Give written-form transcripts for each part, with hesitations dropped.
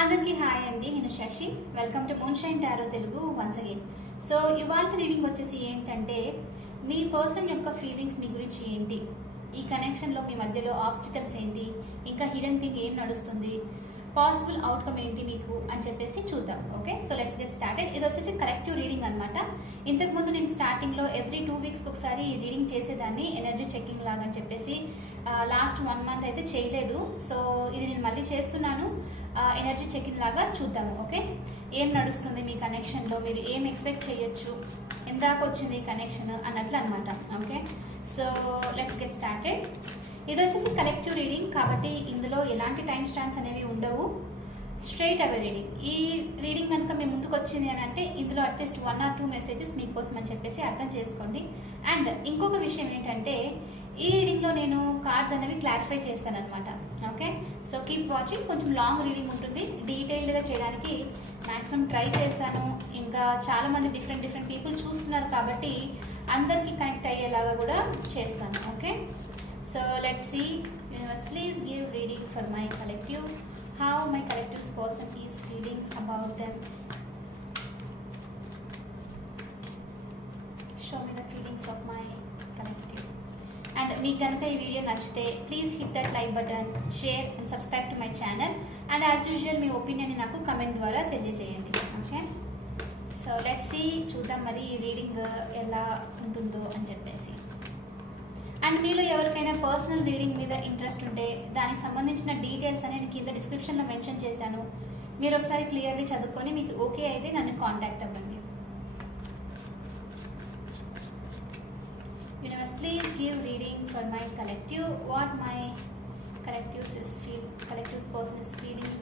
అందరికీ హాయ్ అండి, నేను Shashi. Welcome to moonshine tarot Telugu once again. So ఇవాళ రీడింగ్ వచ్చేసి ఏంటంటే, మీ పర్సన్ యొక్క ఫీలింగ్స్ మీ గురించి ఏంటి, ఈ కనెక్షన్లో మీ మధ్యలో ఆబ్స్టికల్స్ ఏంటి, ఇంకా హిడెన్ థింగ్ ఏం నడుస్తుంది, పాసిబుల్ అవుట్కమ్ ఏంటి మీకు అని చెప్పేసి చూద్దాం. Okay, so let's get started. ఇది వచ్చేసి కలెక్టివ్ రీడింగ్ అనమాట. ఇంతకుముందు నేను స్టార్టింగ్లో ఎవ్రీ 2 వీక్స్కి ఒకసారి రీడింగ్ చేసేదాన్ని, ఎనర్జీ చెకింగ్ లాగా అని చెప్పేసి. లాస్ట్ 1 మంత్ అయితే చేయలేదు. సో ఇది నేను మళ్ళీ చేస్తున్నాను, ఎనర్జీ చెకింగ్ లాగా చూద్దాము. ఓకే, ఏం నడుస్తుంది మీ కనెక్షన్లో, మీరు ఏం ఎక్స్పెక్ట్ చేయొచ్చు, ఎందాక వచ్చింది ఈ కనెక్షన్ అన్నట్లు అనమాట. Okay, so let's get started. ఇది వచ్చేసి కలెక్టివ్ రీడింగ్ కాబట్టి ఇందులో ఎలాంటి టైం స్టాంప్స్ అనేవి ఉండవు, స్ట్రైట్ అవే రీడింగ్. ఈ రీడింగ్ కనుక మీ ముందుకు వచ్చింది అని అంటే ఇందులో అట్లీస్ట్ 1 or 2 మెసేజెస్ మీకోసం అని చెప్పేసి అర్థం చేసుకోండి. అండ్ ఇంకొక విషయం ఏంటంటే, ఈ రీడింగ్లో నేను కార్డ్స్ అనేవి క్లారిఫై చేస్తాను అనమాట. Okay, so keep watching. కొంచెం లాంగ్ రీడింగ్ ఉంటుంది, డీటెయిల్డ్గా చేయడానికి మ్యాక్సిమం ట్రై చేస్తాను. ఇంకా చాలామంది డిఫరెంట్ పీపుల్ చూస్తున్నారు కాబట్టి అందరికీ కనెక్ట్ అయ్యేలాగా కూడా చేస్తాను. Okay, so let's see. Universe, please give reading for my collective. How my collective's person is feeling about them. Show me the feelings of my collective. And మీకు కనుక ఈ వీడియో నచ్చితే please hit that like button, share and subscribe to my channel. And as usual me opinion నాకు comment ద్వారా తెలియజేయండి. Okay, so let's see, చూద్దాం మరి ఈ రీడింగ్ ఎలా ఉంటుందో అని చెప్పేసి. అండ్ మీలో ఎవరికైనా పర్సనల్ రీడింగ్ మీద ఇంట్రెస్ట్ ఉంటే దానికి సంబంధించిన డీటెయిల్స్ అనేది కింద డిస్క్రిప్షన్లో మెన్షన్ చేశాను. మీరు ఒకసారి క్లియర్లీ చదువుకొని మీకు ఓకే అయితే నన్ను కాంటాక్ట్ అవ్వండి. Universe, please give reading for my collective. What my collective's person is feeling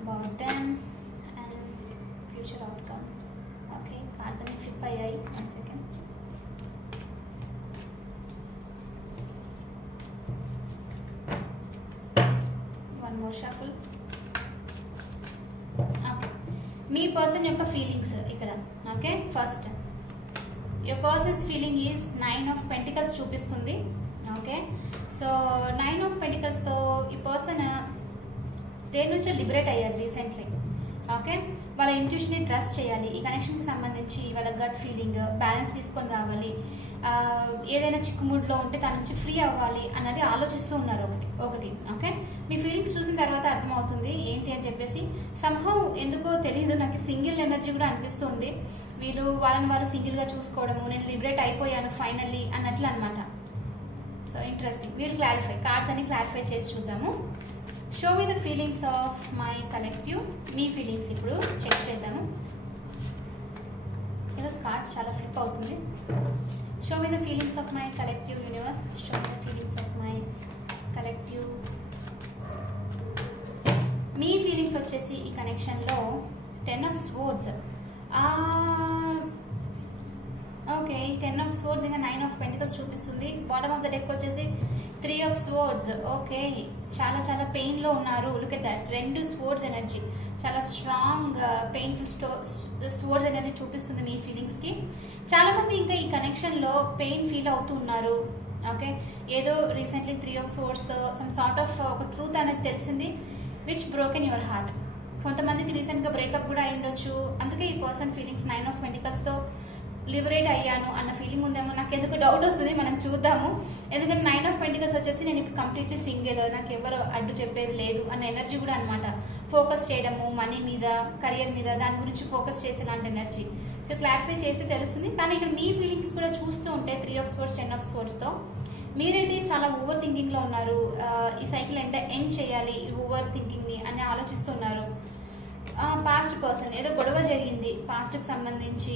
about them and future outcome. Okay, cards and flip ayyayi. 1 second. Shuffle. Okay, మీ పర్సన్ యొక్క ఫీలింగ్స్ ఇక్కడ. Okay, first your person's feeling is 9 of Pentacles చూపిస్తుంది. Okay, so 9 of Pentaclesతో ఈ person దేని నుంచో liberate అయ్యారు recently. Okay, వాళ్ళ ఇంట్యూషన్ని ట్రస్ట్ చేయాలి. ఈ కనెక్షన్కి సంబంధించి వాళ్ళ గట్ ఫీలింగ్ బ్యాలెన్స్ తీసుకొని రావాలి. ఏదైనా చిక్కుముడిలో ఉంటే తన నుంచి ఫ్రీ అవ్వాలి అన్నది ఆలోచిస్తూ ఉన్నారు ఒకటి. ఓకే, మీ ఫీలింగ్స్ చూసిన తర్వాత అర్థమవుతుంది ఏంటి అని చెప్పేసి. సంహౌ ఎందుకో తెలీదు, నాకు సింగిల్ ఎనర్జీ కూడా అనిపిస్తుంది. వీళ్ళు వాళ్ళని వాళ్ళు సింగిల్గా చూసుకోవడము, నేను లిబరేట్ అయిపోయాను ఫైనల్లీ అన్నట్లు అనమాట. So interesting. వీళ్ళు క్లారిఫై, కార్డ్స్ అన్ని క్లారిఫై చేసి చూద్దాము. Show me the feelings of my collective. Me feelings ఇప్పుడు చెక్ చేద్దాము. ఈరోజు కార్డ్స్ చాలా ఫ్లిప్ అవుతుంది. Show me the feelings of my collective. Universe, show me the feelings of my collective. Me feelings వచ్చేసి ఈ కనెక్షన్లో 10 of Swords. Okay, 10 of Swords ఇంకా 9 of Pentacles చూపిస్తుంది. బాటమ్ ఆఫ్ ద డెక్ వచ్చేసి 3 of Swords. ఓకే, చాలా పెయిన్లో ఉన్నారు. Look at that, 2 Swords energy, చాలా strong painful swords energy చూపిస్తుంది మీ ఫీలింగ్స్కి. చాలామంది ఇంకా ఈ కనెక్షన్లో పెయిన్ ఫీల్ అవుతూ ఉన్నారు. ఓకే, ఏదో రీసెంట్లీ 3 of Swordsతో సమ్ సార్ట్ ఆఫ్ ఒక ట్రూత్ అనేది తెలిసింది విచ్ బ్రోకెన్ యువర్ హార్ట్. కొంతమందికి రీసెంట్గా బ్రేకప్ కూడా అయ్యుండొచ్చు. అందుకే ఈ పర్సన్ ఫీలింగ్స్ 9 of Pentaclesతో లిబరేట్ అయ్యాను అన్న ఫీలింగ్ ఉందేమో. నాకు ఎందుకు డౌట్ వస్తుంది, మనం చూద్దాము. ఎందుకంటే 9 of Pentacles వచ్చేసి నేను ఇప్పుడు కంప్లీట్లీ సింగిల్, నాకు ఎవరు అడ్డు చెప్పేది లేదు అన్న ఎనర్జీ కూడా అనమాట. ఫోకస్ చేయడము మనీ మీద, కెరియర్ మీద, దాని గురించి ఫోకస్ చేసేలాంటి ఎనర్జీ. సో క్లారిఫై చేసి తెలుస్తుంది. కానీ ఇక్కడ మీ ఫీలింగ్స్ కూడా చూస్తూ ఉంటే 3 of Swords 10 of Swordsతో మీరైతే చాలా ఓవర్ థింకింగ్లో ఉన్నారు. ఈ సైకిల్ అంటే ఎండ్ చేయాలి ఈ ఓవర్ థింకింగ్ని అని ఆలోచిస్తున్నారు. పాస్ట్ పర్సన్ ఏదో గొడవ జరిగింది పాస్ట్కి సంబంధించి,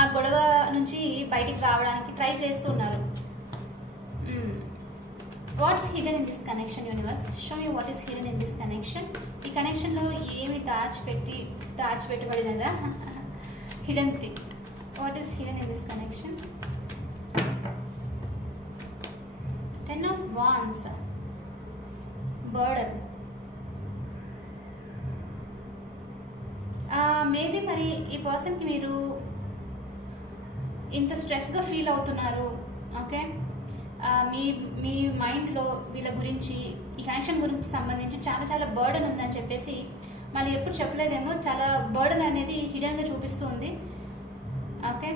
ఆ గొడవ నుంచి బయటికి రావడానికి ట్రై చేస్తున్నారు. What's hidden in this connection. Universe, show me what is hidden in this connection. ఈ కనెక్షన్లో ఏమి దాచిపెట్టబడినదా, hidden thing. What is hidden in this connection. 10 of Wands, burden. Maybe మరి ఈ పర్సన్కి మీరు ఇంత స్ట్రెస్గా ఫీల్ అవుతున్నారు. ఓకే, మీ మైండ్లో వీళ్ళ గురించి ఈ కనెక్షన్ గురించి సంబంధించి చాలా చాలా బర్డన్ ఉందని చెప్పేసి మళ్ళీ ఎప్పుడు చెప్పలేదేమో, చాలా బర్డన్ అనేది హిడెన్గా చూపిస్తుంది. ఓకే,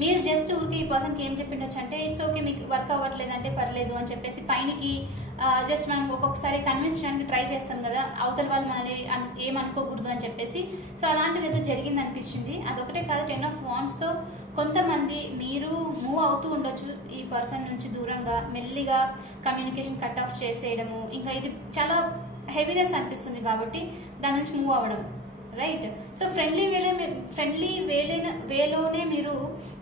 మీరు జస్ట్ ఊరికి ఈ పర్సన్కి ఏం చెప్పిండొచ్చు అంటే ఇట్స్ ఓకే, మీకు వర్క్ అవ్వట్లేదు అంటే పర్లేదు అని చెప్పేసి పైనకి జస్ట్ మనం ఒక్కొక్కసారి కన్విన్స్ చేయడానికి ట్రై చేస్తాం కదా, అవతల వాళ్ళు మనల్ని ఏమనుకోకూడదు అని చెప్పేసి. సో అలాంటిది ఏదో జరిగింది అనిపించింది. అదొకటే కాదు, 10 of Wandsతో కొంతమంది మీరు మూవ్ అవుతూ ఉండొచ్చు ఈ పర్సన్ నుంచి దూరంగా, మెల్లిగా కమ్యూనికేషన్ కట్ ఆఫ్ చేసేయడము. ఇంకా ఇది చాలా హెవీనెస్ అనిపిస్తుంది కాబట్టి దాని నుంచి మూవ్ అవ్వడం, రైట్. సో ఫ్రెండ్లీ వేలోనే మీరు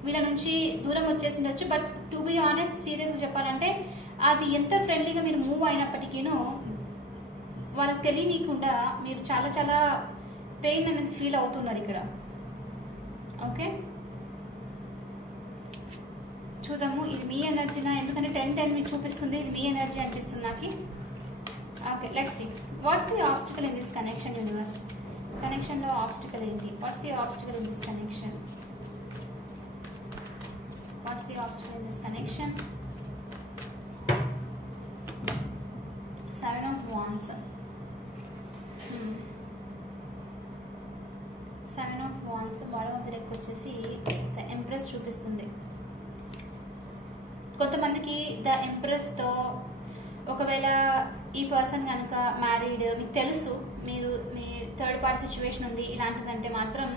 వీళ్ళ నుంచి దూరం వచ్చేసిండొచ్చు. బట్ టు బి ఆనెస్ట్, సీరియస్గా చెప్పాలంటే అది ఎంత ఫ్రెండ్లీగా మీరు మూవ్ అయినప్పటికీనూ వాళ్ళకి తెలియనీయకుండా మీరు చాలా చాలా పెయిన్ అనేది ఫీల్ అవుతున్నారు ఇక్కడ. ఓకే, చూద్దాము ఇది మీ ఎనర్జీనా, ఎందుకంటే 10-10 మీకు చూపిస్తుంది, ఇది మీ ఎనర్జీ అనిపిస్తుంది నాకు. Okay, let's see what's the obstacle in this connection universe. కనెక్షన్లో ఆబ్స్టికల్ ఏంటి? What's the obstacle in this connection? What's the obstacle in this connection? 7 of Wands. 7 of Wands bottom of the deck వచ్చేసి the empress చూపిస్తుంది. కొంతమందికి the ఎంప్రెస్తో ఒకవేళ ఈ person కనుక married, మీకు తెలుసు మీరు మీ థర్డ్ పార్టీ సిచ్యువేషన్ ఉంది ఇలాంటిదంటే మాత్రం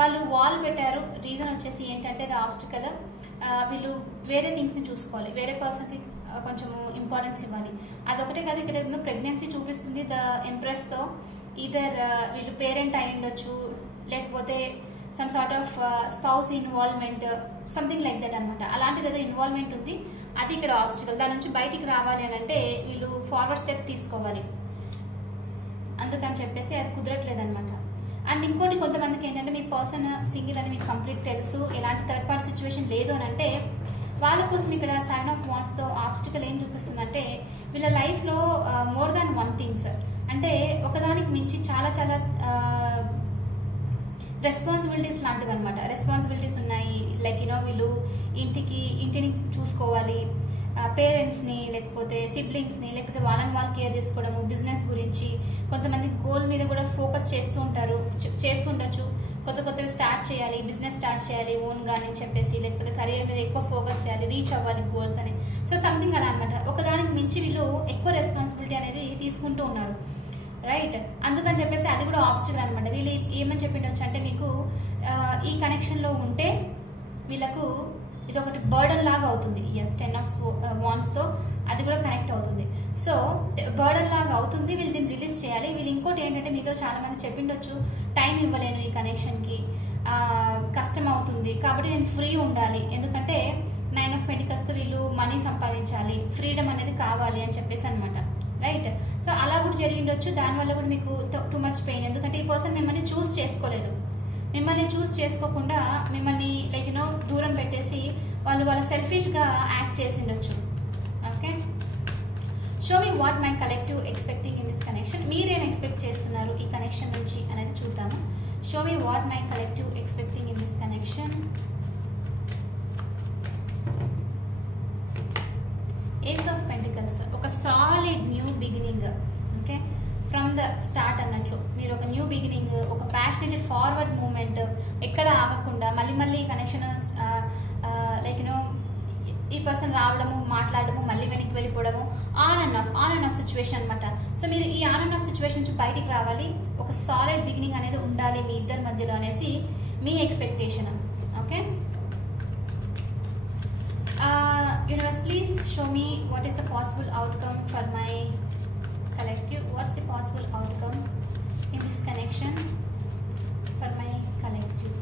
వాళ్ళు వాల్ పెట్టారు. రీజన్ వచ్చేసి ఏంటంటే ద ఆబ్స్టికల్, వీళ్ళు వేరే థింగ్స్ని చూసుకోవాలి, వేరే పర్సన్కి కొంచెము ఇంపార్టెన్స్ ఇవ్వాలి. అదొకటే కాదు, ఇక్కడ ఏమో ప్రెగ్నెన్సీ చూపిస్తుంది ద ఎంప్రెస్తో. ఈదర్ వీళ్ళు పేరెంట్ అయి ఉండొచ్చు, లేకపోతే some sort of spouse involvement, something like that అనమాట. అలాంటిది ఏదో ఇన్వాల్వ్మెంట్ ఉంది, అది ఇక్కడ ఆబ్స్టికల్. దాని నుంచి బయటికి రావాలి అని అంటే వీళ్ళు ఫార్వర్డ్ స్టెప్ తీసుకోవాలి, అందుకని చెప్పేసి అది కుదరట్లేదు అనమాట. అండ్ ఇంకోటి, కొంతమందికి ఏంటంటే మీ పర్సన్ సింగిల్ అని మీకు కంప్లీట్ తెలుసు, ఎలాంటి థర్డ్ పార్టీ సిచ్యువేషన్ లేదు అని అంటే వాళ్ళ కోసం ఇక్కడ 7 of Wandsతో ఆబ్స్టికల్ ఏం చూపిస్తుందంటే వీళ్ళ లైఫ్లో మోర్ దాన్ వన్ థింగ్స్, అంటే ఒకదానికి మించి చాలా చాలా రెస్పాన్సిబిలిటీస్ లాంటివి అనమాట. రెస్పాన్సిబిలిటీస్ ఉన్నాయి, లైక్ వీళ్ళు ఇంటిని చూసుకోవాలి, పేరెంట్స్ని లేకపోతే సిబ్లింగ్స్ని, లేకపోతే వాళ్ళని వాళ్ళు కేర్ చేసుకోవడము, బిజినెస్ గురించి. కొంతమంది గోల్ మీద కూడా ఫోకస్ చేస్తుండొచ్చు, కొత్తవి స్టార్ట్ చేయాలి, బిజినెస్ స్టార్ట్ చేయాలి ఓన్గా అని చెప్పేసి, లేకపోతే కెరియర్ మీద ఎక్కువ ఫోకస్ చేయాలి, రీచ్ అవ్వాలి గోల్స్ అని. సో సంథింగ్ అలా అనమాట. ఒకదానికి మించి వీళ్ళు ఎక్కువ రెస్పాన్సిబిలిటీ అనేది తీసుకుంటూ ఉన్నారు, రైట్. అందుకని చెప్పేసి అది కూడా ఆబ్స్టికల్ అనమాట. వీళ్ళు ఏమని చెప్పిండొచ్చు అంటే మీకు ఈ కనెక్షన్లో ఉంటే వీళ్ళకు ఇది ఒకటి బర్డన్ లాగా అవుతుంది. ఎస్, 10 of Wandsతో అది కూడా కనెక్ట్ అవుతుంది. సో బర్డన్ లాగా అవుతుంది, వీళ్ళు దీన్ని రిలీజ్ చేయాలి. వీళ్ళు ఇంకోటి ఏంటంటే మీతో చాలామంది చెప్పిండొచ్చు, టైం ఇవ్వలేను ఈ కనెక్షన్కి, కష్టం అవుతుంది కాబట్టి నేను ఫ్రీ ఉండాలి, ఎందుకంటే 9 of Pentaclesతో వీళ్ళు మనీ సంపాదించాలి, ఫ్రీడమ్ అనేది కావాలి అని చెప్పేసి అనమాట, రైట్. సో అలా కూడా జరిగిండొచ్చు. దానివల్ల కూడా మీకు టూ మచ్ పెయిన్, ఎందుకంటే ఈ పర్సన్ మిమ్మల్ని చూస్ చేసుకోలేదు, మిమ్మల్ని చూస్ చేసుకోకుండా మిమ్మల్ని లైక్ దూరం పెట్టేసి వాళ్ళ సెల్ఫిష్గా యాక్ట్ చేసిండొచ్చు. Okay, show me what my collective expecting in this connection. మీరేం ఎక్స్పెక్ట్ చేస్తున్నారు ఈ కనెక్షన్ నుంచి అనేది చూద్దాము. Show me what my collective expecting in this connection. Ace of pentacles, ఒక solid new beginning. Okay, from the start అన్నట్లు మీరు ఒక న్యూ బిగినింగ్, ఒక ప్యాషనేటెడ్ ఫార్వర్డ్ మూమెంట్, ఎక్కడ ఆగకుండా మళ్ళీ కనెక్షన్ లైక్ ఈ పర్సన్ రావడము, మాట్లాడడము, మళ్ళీ వెనక్కి వెళ్ళిపోవడము, ఆన్ అండ్ ఆఫ్ సిచ్యువేషన్ అనమాట. సో మీరు ఈ ఆన్ అండ్ ఆఫ్ సిచ్యువేషన్ నుంచి బయటికి రావాలి, ఒక సాలిడ్ బిగినింగ్ అనేది ఉండాలి మీ ఇద్దరి మధ్యలో అనేసి మీ expectation. Okay, universe please show me what is the possible outcome for my collective. What's the possible outcome in this connection for my collective?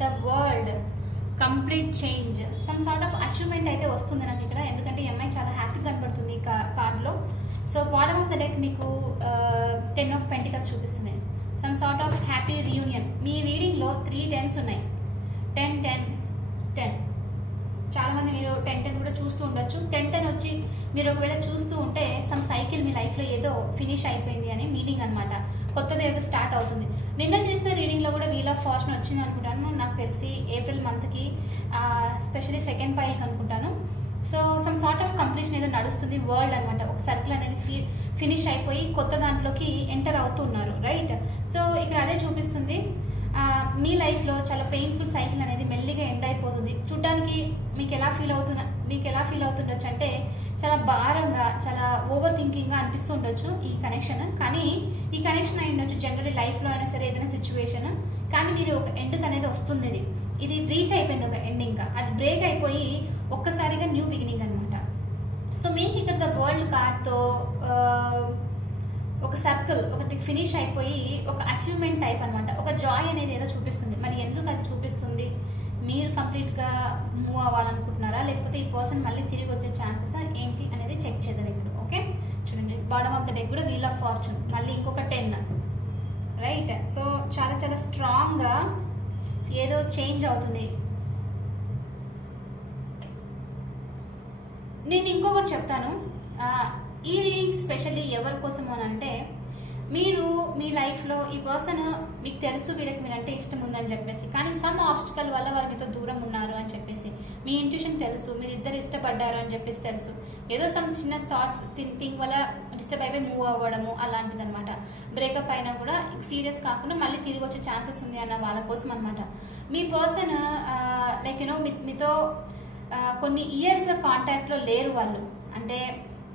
The world, complete change, some sort of achievement అయితే వస్తుంది నాకు ఇక్కడ, ఎందుకంటే ఈ అమ్మాయి చాలా happy కనబడుతుంది ఈ కార్డ్లో. So bottom of the deck మీకు 10 of Pentacles చూపిస్తుంది, some sort of happy reunion. మీ రీడింగ్లో 3 10s ఉన్నాయి, 10 10 10, చాలామంది మీరు 10-10 కూడా చూస్తూ ఉండొచ్చు. 10-10 వచ్చి మీరు ఒకవేళ చూస్తూ ఉంటే సమ్ సైకిల్ మీ లైఫ్లో ఏదో ఫినిష్ అయిపోయింది అని మీనింగ్ అనమాట. కొత్తది ఏదో స్టార్ట్ అవుతుంది. నిన్న చేసిన రీడింగ్లో కూడా వీల్ ఆఫ్ ఫార్చ్యూన్ వచ్చింది అనుకుంటాను. నాకు తెలిసి ఏప్రిల్ మంత్కి స్పెషల్లీ సెకండ్ పైల్కి అనుకుంటాను. So some sort of completion ఏదో నడుస్తుంది వరల్డ్ అనమాట. ఒక సర్కిల్ అనేది ఫినిష్ అయిపోయి కొత్త దాంట్లోకి ఎంటర్ అవుతున్నారు, రైట్? సో ఇక్కడ అదే చూపిస్తుంది. మీ లైఫ్లో చాలా పెయిన్ఫుల్ సైకిల్ అనేది మెల్లిగా ఎండ్ అయిపోతుంది. చూడ్డానికి మీకు ఎలా ఫీల్ అవుతుండొచ్చు అంటే చాలా భారంగా, చాలా ఓవర్ థింకింగ్గా అనిపిస్తూ ఉండొచ్చు ఈ కనెక్షన్. కానీ ఈ కనెక్షన్ అయి ఉండొచ్చు జనరల్లీ లైఫ్లో అయినా సరే ఏదైనా సిచ్యువేషన్. కానీ మీరు ఒక ఎండ్కి అనేది వస్తుంది. ఇది రీచ్ అయిపోయింది ఒక ఎండింగ్, అది బ్రేక్ అయిపోయి ఒక్కసారిగా న్యూ బిగినింగ్ అనమాట. సో మీకు ఇక్కడ ద వరల్డ్ కార్డ్తో ఒక సర్కిల్ ఒకటి ఫినిష్ అయిపోయి ఒక అచీవ్మెంట్ టైప్ అనమాట. ఒక జాయ్ అనేది ఏదో చూపిస్తుంది. మరి ఎందుకు అది చూపిస్తుంది? మీరు కంప్లీట్గా మూవ్ అవ్వాలనుకుంటున్నారా, లేకపోతే ఈ పర్సన్ మళ్ళీ తిరిగి వచ్చే ఛాన్సెస్ ఏంటి అనేది చెక్ చేద్దాం ఇప్పుడు. ఓకే, చూడండి, బాటమ్ ఆఫ్ ద డెక్ కూడా వీల్ ఆఫ్ ఫార్చ్యూన్, మళ్ళీ ఇంకొక 10, రైట్? సో చాలా చాలా స్ట్రాంగ్గా ఏదో చేంజ్ అవుతుంది. నేను ఇంకొకటి చెప్తాను. ఈ రీడింగ్స్ స్పెషల్లీ ఎవరి కోసం అని అంటే, మీరు మీ లైఫ్లో ఈ పర్సన్ మీకు తెలుసు వీళ్ళకి మీరంటే ఇష్టం ఉందని చెప్పేసి, కానీ సమ్ ఆబ్స్టికల్ వల్ల వాళ్ళు మీతో దూరం ఉన్నారు అని చెప్పేసి మీ ఇంట్యూషన్ తెలుసు, మీరు ఇద్దరు ఇష్టపడ్డారు అని చెప్పేసి తెలుసు. ఏదో సమ్ చిన్న షార్ట్ థింగ్ వల్ల డిస్టర్బ్ అయిపోయి మూవ్ అవ్వడము అలాంటిది అనమాట. బ్రేకప్ అయినా కూడా సీరియస్ కాకుండా మళ్ళీ తిరిగి వచ్చే ఛాన్సెస్ ఉంది అన్న వాళ్ళ కోసం అనమాట. మీ పర్సన్ లైక్ యూనో మీతో కొన్ని ఇయర్స్ కాంటాక్ట్లో లేరు వాళ్ళు. అంటే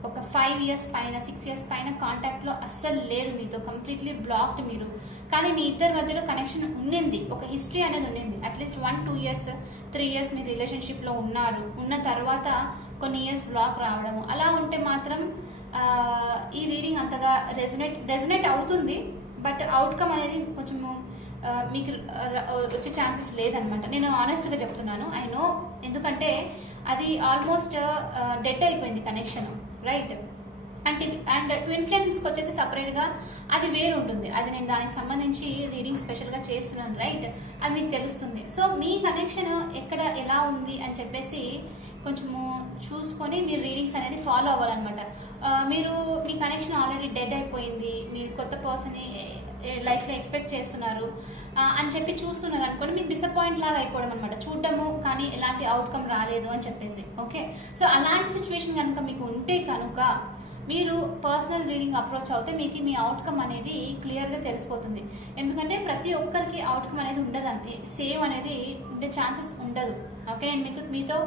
ఒక 5 years పైన 6 years పైన కాంటాక్ట్లో అస్సలు లేరు మీతో, కంప్లీట్లీ బ్లాక్డ్ మీరు. కానీ మీ ఇద్దరి మధ్యలో కనెక్షన్ ఉండింది, ఒక హిస్టరీ అనేది ఉండింది. అట్లీస్ట్ 1-2 years 3 years మీరు రిలేషన్షిప్లో ఉన్నారు. ఉన్న తర్వాత కొన్ని ఇయర్స్ బ్లాక్ రావడము అలా ఉంటే మాత్రం ఈ రీడింగ్ అంతగా రెజనేట్ అవుతుంది. బట్ అవుట్కమ్ అనేది కొంచెము మీకు వచ్చే ఛాన్సెస్ లేదనమాట. నేను ఆనెస్ట్గా చెప్తున్నాను, ఐ నో. ఎందుకంటే అది ఆల్మోస్ట్ డెడ్ అయిపోయింది కనెక్షన్, రైట్? అండ్ ట్విన్ ఫ్లేమ్స్కి వచ్చేసి సపరేట్గా అది వేరు ఉంటుంది. అది నేను దానికి సంబంధించి రీడింగ్ స్పెషల్గా చేస్తున్నాను, రైట్? అది మీకు తెలుస్తుంది. సో మీ కనెక్షన్ ఎక్కడ ఎలా ఉంది అని చెప్పేసి కొంచెము చూసుకొని మీరు రీడింగ్స్ అనేది ఫాలో అవ్వాలన్నమాట. మీరు మీ కనెక్షన్ ఆల్రెడీ డెడ్ అయిపోయింది, మీరు కొత్త పర్సన్ని లైఫ్లో ఎక్స్పెక్ట్ చేస్తున్నారు అని చెప్పి చూస్తున్నారు అనుకోండి, మీకు డిసప్పాయింట్ లాగా అయిపోవడం అనమాట. చూడటము కానీ ఎలాంటి అవుట్కమ్ రాలేదు అని చెప్పేసి. ఓకే, సో అలాంటి సిచ్యువేషన్ కనుక మీకు ఉంటే కనుక మీరు పర్సనల్ రీడింగ్ అప్రోచ్ అవుతే మీకు మీ అవుట్కమ్ అనేది క్లియర్గా తెలిసిపోతుంది. ఎందుకంటే ప్రతి ఒక్కరికి అవుట్కమ్ అనేది ఉండదండి, సేమ్ అనేది ఉండే ఛాన్సెస్ ఉండదు. ఓకే, నేను మీతో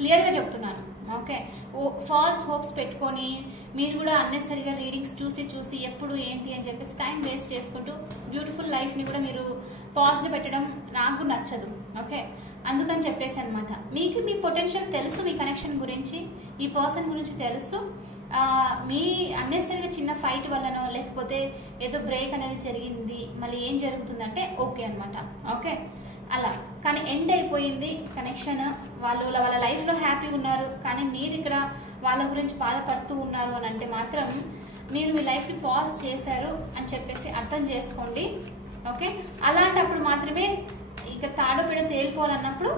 క్లియర్గా చెప్తున్నాను. ఓకే, ఫాల్స్ హోప్స్ పెట్టుకొని మీరు కూడా అన్నెసరిగా రీడింగ్స్ చూసి ఎప్పుడు ఏంటి అని చెప్పేసి టైం వేస్ట్ చేసుకుంటూ బ్యూటిఫుల్ లైఫ్ని కూడా మీరు పాజ్లో పెట్టడం నాకు నచ్చదు. ఓకే, అందుకని చెప్పేసి అనమాట. మీకు మీ పొటెన్షియల్ తెలుసు, మీ కనెక్షన్ గురించి, ఈ పర్సన్ గురించి తెలుసు. మీ అన్నెసరిగా చిన్న ఫైట్ వల్లనో లేకపోతే ఏదో బ్రేక్ అనేది జరిగింది, మళ్ళీ ఏం జరుగుతుందంటే ఓకే అనమాట. ఓకే, అలా. కానీ ఎండ్ అయిపోయింది కనెక్షన్, వాళ్ళు వాళ్ళ లైఫ్లో హ్యాపీ ఉన్నారు, కానీ మీరు ఇక్కడ వాళ్ళ గురించి బాధపడుతూ ఉన్నారు అని అంటే మాత్రం మీరు మీ లైఫ్ని పాజ్ చేశారు అని చెప్పేసి అర్థం చేసుకోండి. ఓకే, అలాంటప్పుడు మాత్రమే ఇక తాడోపేడ తేలిపోవాలన్నప్పుడు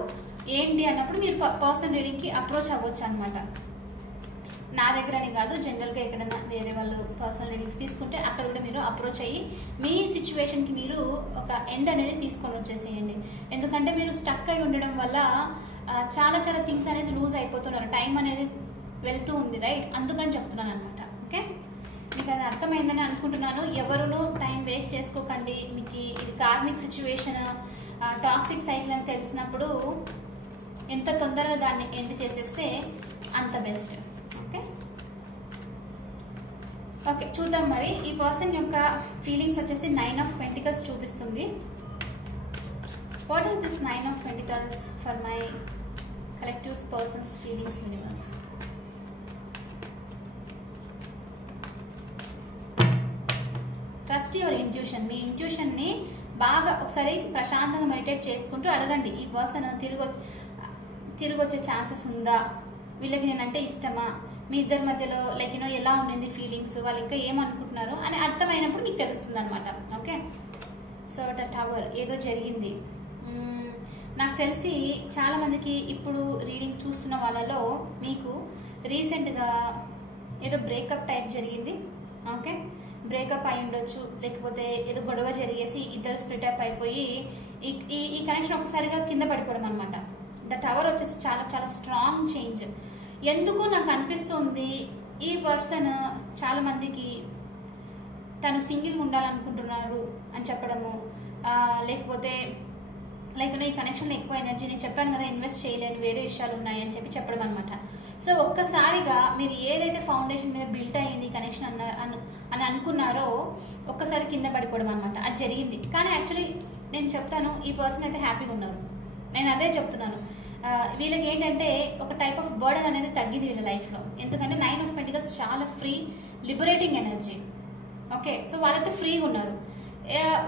ఏంటి అన్నప్పుడు మీరు పర్సనల్ రీడింగ్కి అప్రోచ్ అవ్వచ్చు అనమాట. నా దగ్గరని కాదు, జనరల్గా ఎక్కడైనా వేరే వాళ్ళు పర్సనల్ రీడింగ్స్ తీసుకుంటే అక్కడ కూడా మీరు అప్రోచ్ అయ్యి మీ సిచ్యువేషన్కి మీరు ఒక ఎండ్ అనేది తీసుకొని వచ్చేసేయండి. ఎందుకంటే మీరు స్టక్ అయి ఉండడం వల్ల చాలా చాలా థింగ్స్ అనేది లూజ్ అయిపోతున్నారు, టైం అనేది వెళ్తూ ఉంది, రైట్? అందుకని చెప్తున్నాను అనమాట. ఓకే, మీకు అది అర్థమైందని అనుకుంటున్నాను. ఎవరునూ టైం వేస్ట్ చేసుకోకండి. మీకు ఇది కార్మిక్ సిచ్యువేషన్, టాక్సిక్ సైకిల్ అని తెలిసినప్పుడు ఎంత తొందరగా దాన్ని ఎండ్ చేసేస్తే అంత బెస్ట్. ఓకే, చూద్దాం మరి. ఈ పర్సన్ యొక్క ఫీలింగ్స్ వచ్చేసి 9 of Pentacles చూపిస్తుంది. What is this 9 of Pentacles for my collective person's feelings universe? Trust your intuition. మీ ఇంట్యూషన్ని బాగా ఒకసారి ప్రశాంతంగా మెడిటేట్ చేసుకుంటూ అడగండి, ఈ పర్సన్ తిరిగి వచ్చే ఛాన్సెస్ ఉందా, వీళ్ళకి నేనంటే ఇష్టమా, మీ ఇద్దరి మధ్యలో లైక్ యూనో ఎలా ఉండింది ఫీలింగ్స్, వాళ్ళు ఇంకా ఏమనుకుంటున్నారు అని అర్థమైనప్పుడు మీకు తెలుస్తుంది అనమాట. ఓకే, సో ద టవర్ ఏదో జరిగింది, నాకు తెలిసి చాలామందికి ఇప్పుడు రీడింగ్ చూస్తున్న వాళ్ళలో మీకు రీసెంట్గా ఏదో బ్రేకప్ టైప్ జరిగింది. ఓకే, బ్రేకప్ అయి ఉండొచ్చు, లేకపోతే ఏదో గొడవ జరిగేసి ఇద్దరు స్ప్లిట్ అప్ అయిపోయి ఈ కనెక్షన్ ఒకసారిగా కింద పడిపోవడం అనమాట. ద టవర్ వచ్చేసి చాలా చాలా స్ట్రాంగ్ చేంజ్. ఎందుకు నాకు అనిపిస్తుంది ఈ పర్సన్ చాలామందికి తను సింగిల్గా ఉండాలనుకుంటున్నారు అని చెప్పడము, లేకపోతే ఈ కనెక్షన్లో ఎక్కువ ఎనర్జీ, నేను చెప్పాను కదా ఇన్వెస్ట్ చేయలేను, వేరే విషయాలు ఉన్నాయి అని చెప్పడం అనమాట. సో ఒక్కసారిగా మీరు ఏదైతే ఫౌండేషన్ మీద బిల్ట్ అయ్యింది కనెక్షన్ అని అనుకున్నారో ఒక్కసారి కింద పడిపోవడం అనమాట. అది జరిగింది. కానీ యాక్చువల్లీ నేను చెప్తాను, ఈ పర్సన్ అయితే హ్యాపీగా ఉన్నారు. నేను అదే చెప్తున్నాను. వీళ్ళకి ఏంటంటే ఒక టైప్ ఆఫ్ బర్డన్ అనేది తగ్గింది వీళ్ళ లైఫ్లో. ఎందుకంటే 9 ఆఫ్ పెంటికల్స్ చాలా free, liberating energy. Okay, so వాళ్ళైతే ఫ్రీగా ఉన్నారు.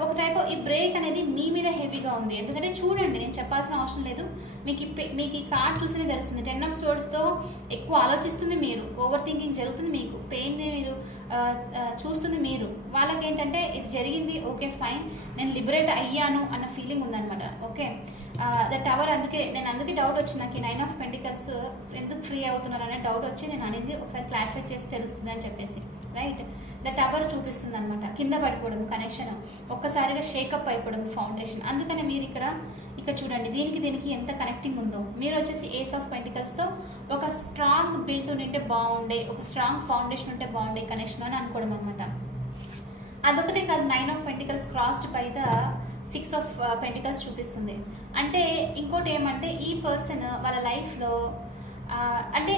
ఒక టైప్ ఈ బ్రేక్ అనేది మీ మీద హెవీగా ఉంది. ఎందుకంటే చూడండి, నేను చెప్పాల్సిన అవసరం లేదు, మీకు ఈ కార్డ్ చూస్తేనే తెలుస్తుంది. 10 ఆఫ్ స్వర్డ్స్తో ఎక్కువ ఆలోచిస్తుంది మీరు, ఓవర్ థింకింగ్ జరుగుతుంది మీకు, పెయిన్ని మీరు చూస్తుంది మీరు. వాళ్ళకి ఏంటంటే ఇది జరిగింది, ఓకే ఫైన్, నేను లిబరేట్ అయ్యాను అన్న ఫీలింగ్ ఉందన్నమాట. ఓకే, ద టవర్, అందుకే డౌట్ వచ్చింది నాకు, ఈ 9 ఆఫ్ పెంటికల్స్ ఎందుకు ఫ్రీ అవుతున్నారు అనే డౌట్ వచ్చి నేను అనేది ఒకసారి క్లారిఫై చేసి తెలుస్తుంది అని చెప్పేసి. రైట్, ద టవర్ చూపిస్తుంది అనమాట. కింద పడిపోవడం కనెక్షన్, ఒక్కసారిగా షేకప్ అయిపోవడం ఫౌండేషన్. అందుకనే మీరు ఇక్కడ చూడండి, దీనికి ఎంత కనెక్టింగ్ ఉందో. మీరు వచ్చేసి ఏస్ ఆఫ్ పెంటికల్స్తో ఒక స్ట్రాంగ్ బిల్ట్ ఉంటే బాగుండే, ఒక స్ట్రాంగ్ ఫౌండేషన్ ఉంటే బాగుండే కనెక్షన్ అని అనుకోవడం అనమాట. అదొకటే కాదు, 9 of pentacles crossed by the 6 of pentacles చూపిస్తుంది. అంటే ఇంకోటి ఏమంటే ఈ పర్సన్ వాళ్ళ లైఫ్లో అంటే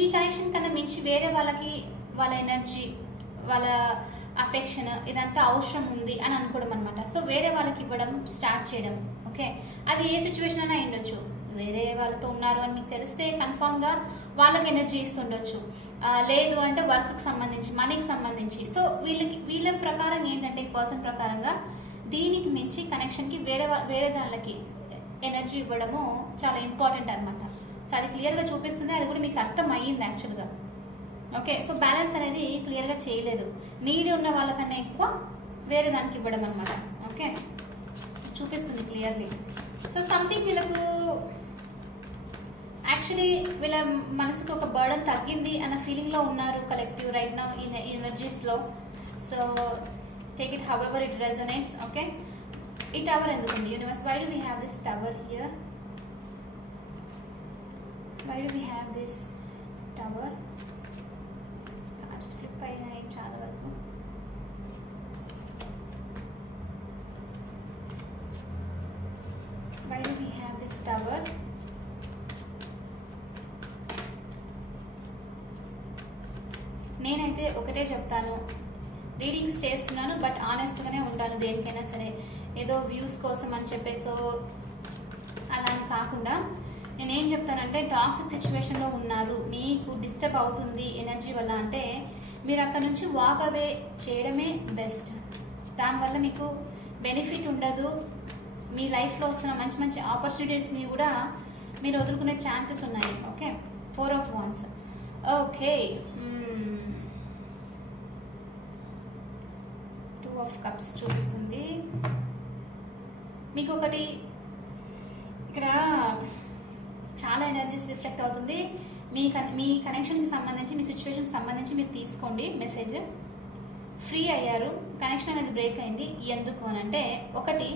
ఈ కనెక్షన్ కన్నా మించి వేరే వాళ్ళకి వాళ్ళ ఎనర్జీ, వాళ్ళ అఫెక్షన్ ఇదంతా అవసరం ఉంది అని అనుకోవడం అనమాట. సో వేరే వాళ్ళకి ఇవ్వడం స్టార్ట్ చేయడం. ఓకే, అది ఏ సిచ్యువేషన్ అయినా ఉండొచ్చు. వేరే వాళ్ళతో ఉన్నారు అని మీకు తెలిస్తే కన్ఫామ్గా వాళ్ళకి ఎనర్జీ ఇస్తుండొచ్చు, లేదు అంటే వర్క్కి సంబంధించి, మనీకి సంబంధించి. సో వీళ్ళ ప్రకారం ఏంటంటే ఈ పర్సన్ ప్రకారంగా దీనికి మించి కనెక్షన్కి వేరే వాళ్ళకి ఎనర్జీ ఇవ్వడము చాలా ఇంపార్టెంట్ అనమాట. సో అది క్లియర్గా చూపిస్తుంది, అది కూడా మీకు అర్థం అయ్యింది యాక్చువల్గా. ఓకే, సో బ్యాలెన్స్ అనేది క్లియర్గా చేయలేదు, నీడి ఉన్న వాళ్ళకన్నా ఎక్కువ వేరే దానికి ఇవ్వడం అనమాట. ఓకే, చూపిస్తుంది క్లియర్లీ. సో సంథింగ్ వీళ్ళకు యాక్చువల్లీ వీళ్ళ మనసుకు ఒక బర్డన్ తగ్గింది అన్న ఫీలింగ్లో ఉన్నారు కలెక్టివ్ రైట్ నౌ ఈ ఎనర్జీస్లో. So take it however it resonates. Okay, ఈ టవర్ ఎందుకుంది universe? Why do we have this tower here? Why do we have this tower? Cards flip అయినాయి చాలా వరకు. Why do we have this tower? నేనైతే ఒకటే చెప్తాను, రీడింగ్స్ చేస్తున్నాను but ఆనెస్ట్గానే ఉంటాను దేనికైనా సరే. ఏదో వ్యూస్ కోసం అని చెప్పేసో అలా కాకుండా నేనేం చెప్తానంటే, టాక్సిక్ సిచ్యువేషన్లో ఉన్నారు, మీకు డిస్టర్బ్ అవుతుంది ఎనర్జీ వల్ల అంటే మీరు అక్కడ నుంచి వాక్ అవే చేయడమే బెస్ట్. దానివల్ల మీకు బెనిఫిట్ ఉండదు, మీ లైఫ్లో వస్తున్న మంచి మంచి ఆపర్చునిటీస్ని కూడా మీరు వదులుకునే ఛాన్సెస్ ఉన్నాయి. Okay, 4 of wands. Okay, 2 of cups చూపిస్తుంది. మీకు ఒకటి ఇక్కడ చాలా ఎనర్జీస్ రిఫ్లెక్ట్ అవుతుంది. మీ కనెక్షన్కి సంబంధించి, మీ సిచ్యువేషన్కి సంబంధించి మీరు తీసుకోండి మెసేజ్. ఫ్రీ అయ్యారు, కనెక్షన్ అనేది బ్రేక్ అయింది. ఎందుకు అని అంటే, ఒకటి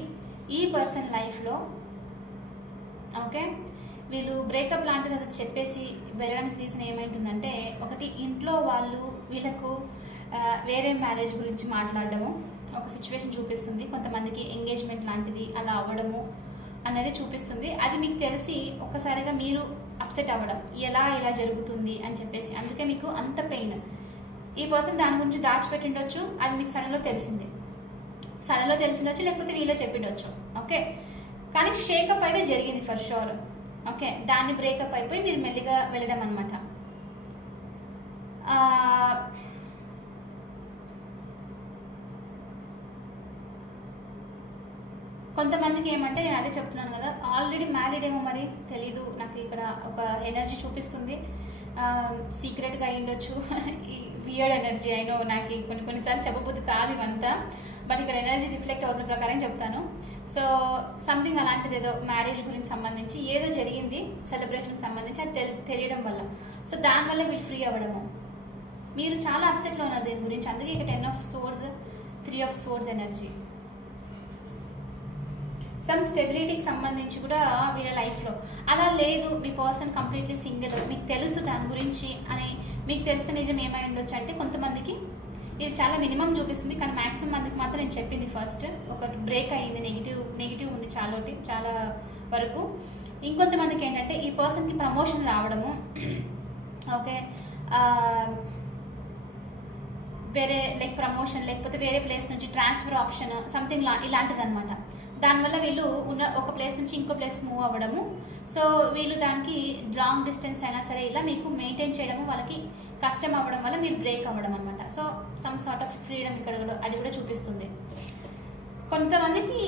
ఈ పర్సన్ లైఫ్లో ఓకే వీళ్ళు బ్రేకప్ లాంటిది అది చెప్పేసి వెళ్ళడానికి రీజన్ ఏమైంటుందంటే, ఒకటి ఇంట్లో వాళ్ళు వీళ్ళకు వేరే మ్యారేజ్ గురించి మాట్లాడడము ఒక సిచ్యువేషన్ చూపిస్తుంది. కొంతమందికి ఎంగేజ్మెంట్ లాంటిది అలా అవ్వడము అనేది చూపిస్తుంది. అది మీకు తెలిసి ఒక్కసారిగా మీరు అప్సెట్ అవ్వడం, ఇలా జరుగుతుంది అని చెప్పేసి. అందుకే మీకు అంత పెయిన్. ఈ పర్సన్ దాని గురించి దాచిపెట్టిండొచ్చు, అది మీకు సడన్లో తెలిసిండొచ్చు, లేకపోతే వీళ్ళే చెప్పిండొచ్చు. ఓకే, కానీ షేకప్ అయితే జరిగింది ఫర్ షూర్. ఓకే, దాన్ని బ్రేకప్ అయిపోయి మీరు మెల్లిగా వెళ్ళడం అనమాట. కొంతమందికి ఏమంటే, నేను అదే చెప్తున్నాను కదా, ఆల్రెడీ మ్యారీడ్ ఏమో మరి తెలీదు నాకు. ఇక్కడ ఒక ఎనర్జీ చూపిస్తుంది, సీక్రెట్గా అయ్యిండొచ్చు. ఈ వియర్డ్ ఎనర్జీ అయినో నాకు కొన్నిసార్లు చెప్పబుద్ధి కాదు ఇవంతా, బట్ ఇక్కడ ఎనర్జీ రిఫ్లెక్ట్ అవుతున్న ప్రకారం చెప్తాను. సో సంథింగ్ అలాంటిది ఏదో మ్యారేజ్ గురించి సంబంధించి ఏదో జరిగింది, సెలబ్రేషన్కి సంబంధించి అది తెలియడం వల్ల, సో దానివల్ల వీళ్ళు ఫ్రీ అవ్వడము. మీరు చాలా అప్సెట్లో ఉన్నారు దీని గురించి, అందుకే ఇక 10 of Swords, 3 of Swords ఎనర్జీ. సమ్ స్టెబిలిటీకి సంబంధించి కూడా వీళ్ళ లైఫ్లో. అలా లేదు, మీ పర్సన్ కంప్లీట్లీ సింగిల్, మీకు తెలుసు దాని గురించి అని మీకు తెలిసిన నిజం ఏమై ఉండొచ్చు అంటే కొంతమందికి ఇది చాలా మినిమం చూపిస్తుంది, కానీ మ్యాక్సిమం మందికి మాత్రం నేను చెప్పింది ఫస్ట్ ఒక బ్రేక్ అయ్యింది, నెగిటివ్ ఉంది చాలా వరకు. ఇంకొంతమందికి ఏంటంటే ఈ పర్సన్కి ప్రమోషన్ రావడము, ఓకే, వేరే లైక్ ప్రమోషన్ లేకపోతే వేరే ప్లేస్ నుంచి ట్రాన్స్ఫర్ ఆప్షన్ సంథింగ్ ఇలాంటిది అనమాట. దానివల్ల వీళ్ళు ఉన్న ఒక ప్లేస్ నుంచి ఇంకో ప్లేస్కి మూవ్ అవ్వడము. సో వీళ్ళు దానికి లాంగ్ డిస్టెన్స్ అయినా సరే ఇలా మీకు మెయింటైన్ చేయడము వాళ్ళకి కష్టం అవ్వడం వల్ల మీరు బ్రేక్ అవ్వడం అనమాట. So some sort of freedom ఇక్కడ అది కూడా చూపిస్తుంది. కొంతమందికి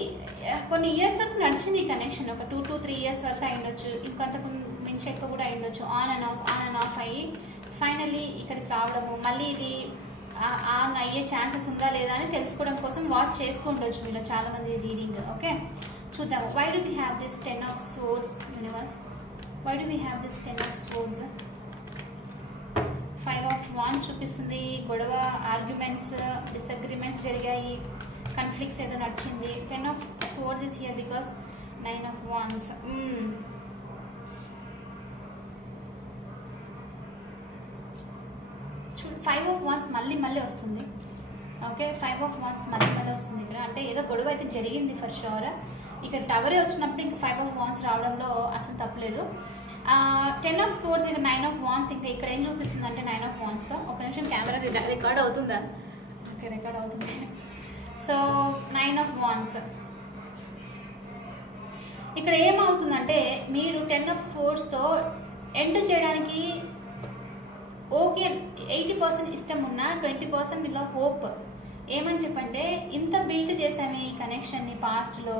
కొన్ని ఇయర్స్ వరకు నడిచింది ఈ కనెక్షన్, ఒక 2 to 3 years వరకు అయ్యిండొచ్చు, ఇంకొంతకు మించి ఎక్కువ కూడా అయ్యిండొచ్చు. ఆన్ అండ్ ఆఫ్ అయ్యి ఫైనల్లీ ఇక్కడికి రావడము, మళ్ళీ ఇది ఆన్ అయ్యే ఛాన్సెస్ ఉందా లేదా అని తెలుసుకోవడం కోసం వాచ్ చేస్తూ ఉండొచ్చు మీలో చాలా మంది రీడింగ్. ఓకే, చూద్దాము. Why do we have this 10 of Swords universe? Why do we have this 10 of Swords? 5 of Wands చూపిస్తుంది. గొడవ, ఆర్గ్యుమెంట్స్, డిసగ్రిమెంట్స్ జరిగాయి, కన్ఫ్లిక్ట్స్ ఏదో నడిచింది. 10 of Swords is here because 9 of Wands. 5 of Wands మళ్ళీ వస్తుంది. Okay, 5 of Wands మళ్ళీ వస్తుంది ఇక్కడ. అంటే ఏదో గొడవ అయితే జరిగింది ఫర్ షూర్. ఇక్కడ టవరే వచ్చినప్పుడు ఇంకా 5 of Wands రావడంలో అసలు తప్పలేదు. 10 of Swords, ఇక్కడ 9 of Wands. ఇంకా ఇక్కడ ఏం చూపిస్తుంది అంటే 9 of Wands. ఒక నిమిషం కెమెరా రికార్డ్ అవుతుందా? ఓకే, రికార్డ్ అవుతుంది. సో 9 of Wands ఇక్కడ ఏమవుతుందంటే మీరు 10 of Swordsతో ఎండ్ చేయడానికి ఓకే 80% ఇష్టం ఉన్న 20% ఇలా హోప్. ఏమని చెప్పంటే ఇంత బిల్డ్ చేసామే ఈ కనెక్షన్ని పాస్ట్లో,